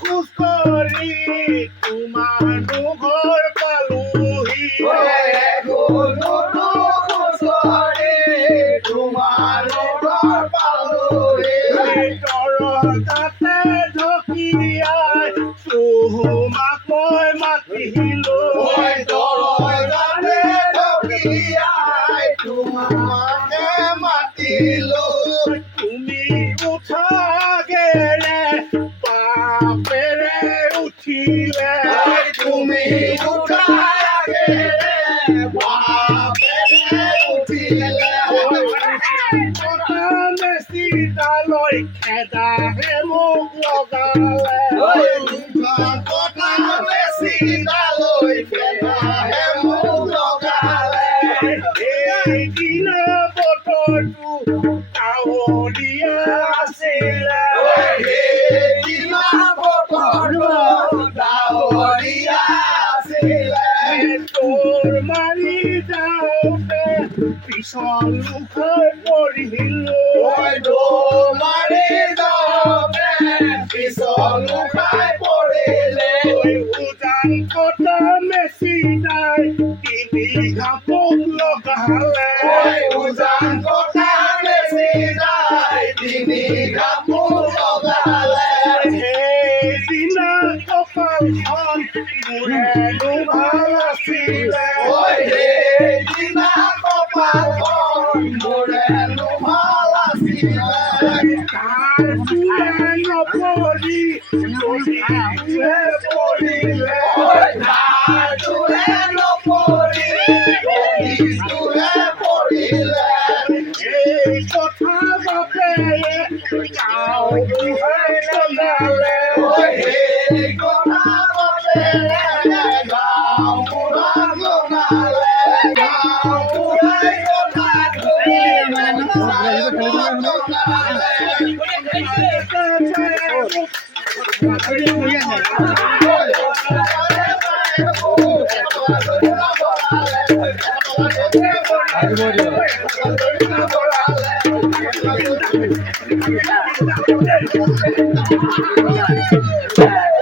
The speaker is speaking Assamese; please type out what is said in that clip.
খোজ কৰি তোমাৰ ঘৰ পালোহি তাতে ঢকিয়াই চুহুমাক মই মাতিলো তুমি উঠা গেৰে বাপেৰে উঠিলে মেচিডালৈ খেদাহে মোক লগালে এইদিনা বতৰটো ডাৱৰীয়া আছিলে তোৰ মাৰি যাওঁতে পিছল মুখত পৰিলো উজান কটা মেচিনাই তিনি ঘাপক লগালে সেইদিনা কপালখন মোৰেনো ভাল আছিলে তাৰ চুলে নপৰি নদীটোৱে পৰিলে এই কথা বাপেৰে গাঁওবুঢ়াই জনালে Yeah.